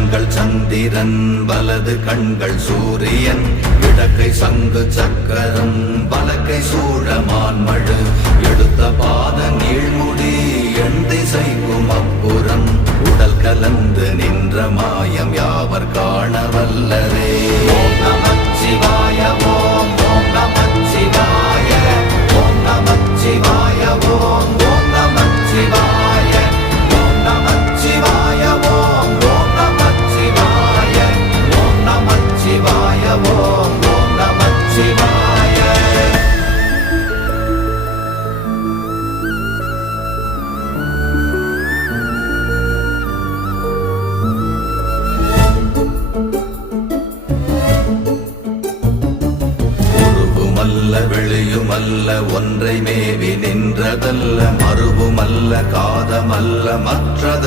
கண்கள் சந்திரன் வலது கண்கள் சூரியன் இடக்கை சங்கு சக்கரம் வலக்கை சூழமான்மழு எடுத்த பாத நீழ்முடி எண் திசைக்கும் அப்புறம் உடல் கலந்து நின்ற மாயம் யாவர் காண வல்லரே. ஓம் நமச்சிவாய ஓம் ஓம் நமச்சிவாய ஓம் நமச்சிவாய ஓம் ஓம் நமச்சிவாய ஓம் நமச்சிவாய ஓம் ஓம் நமச்சிவாய ஓம் நமச்சிவாய ஓம் ஓம் நமச்சிவாய. வெளியுமல்ல ஒன்றை மேவி நின்றதல்ல மறுவுமல்ல காதமல்ல மற்றத